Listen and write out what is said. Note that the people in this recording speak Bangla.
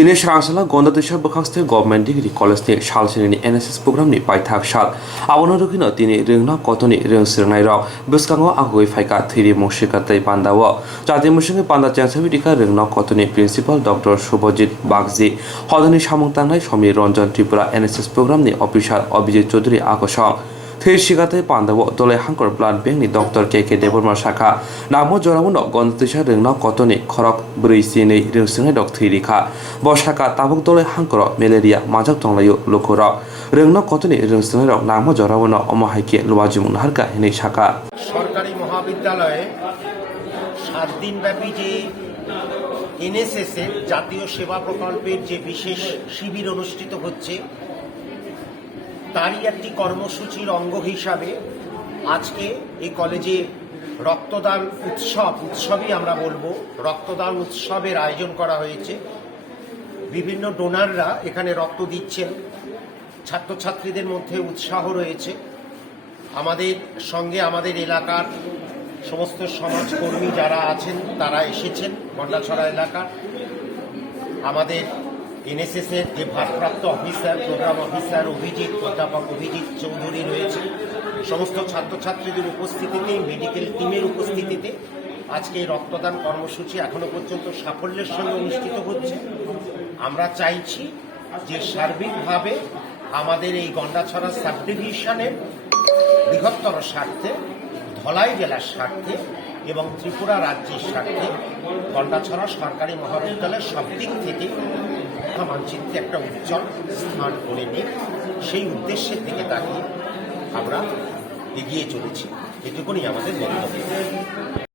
Tini Shansala Gonda Tisha Bakaste Government Degree College Shalsini NSS program ni Paithak Shal. Awanarukino Tini Ringna Kotoni Ring Sirnairo, Buskango Agui Faika Thiri Mushika Tai Pandawa. Jati Mushingi Panda Chansavidika Ringna Kotoni Principal Dr. Shubhajit Bagzi. Hodani Shamuntanai Shomi Ranjan Tripura NSS program ni official Abhijit Chaudhary Akosha. Thir Shigate Pandawa Dole Hankor Blood Bank ni Dr. KK Deborma Shaka. Namo Joramuno Gondatisha Ringna Kotoni Korok Brisini Ring Sirnaidok Thirika. Boshaka Tabuk Dole Hankoro Malaria Majak Tonglayo Lokora. Ringna Kotoni Ring Sirnaidok Namo Joramuno Omohaiki Luajimun Harka Hini Shaka. সরকারি মহাবিদ্যালয়ে 7 দিনব্যাপী যে এনএসএস এর জাতীয় সেবা প্রকল্পের যে বিশেষ শিবির অনুষ্ঠিত হচ্ছে তারই একটি কর্মসূচির অঙ্গ হিসাবে আজকে এই কলেজে রক্তদান উৎসবই আমরা বলবো রক্তদান উৎসবের আয়োজন করা হয়েছে। বিভিন্ন ডোনাররা এখানে রক্ত দিচ্ছেন, ছাত্রছাত্রীদের মধ্যে উৎসাহ রয়েছে। আমাদের সঙ্গে আমাদের এলাকার সমস্ত সমাজকর্মী যারা আছেন তারা এসেছেন গন্ডাছড়া এলাকার। আমাদের এনএসএস এর যে ভারপ্রাপ্ত অফিসার প্রোগ্রাম অফিসার অধ্যাপক অভিজিৎ চৌধুরী রয়েছে, সমস্ত ছাত্রছাত্রীদের উপস্থিতিতে মেডিকেল টিমের উপস্থিতিতে আজকে রক্তদান কর্মসূচি এখনো পর্যন্ত সাফল্যের সঙ্গে অনুষ্ঠিত হচ্ছে। আমরা চাইছি যে সার্বিকভাবে আমাদের এই গন্ডাছড়া সাব ডিভিশনের বৃহত্তর স্বার্থে, ধলাই জেলার স্বার্থে এবং ত্রিপুরা রাজ্যের স্বার্থে গন্ডাছড়া সরকারি মহাবিদ্যালয়ের সব দিক থেকে মানচিত্রে একটা উজ্জ্বল স্থান করে নিই, সেই উদ্দেশ্যের দিকে তাকিয়ে আমরা এগিয়ে চলেছি। এটুকুনি আমাদের বক্তব্য।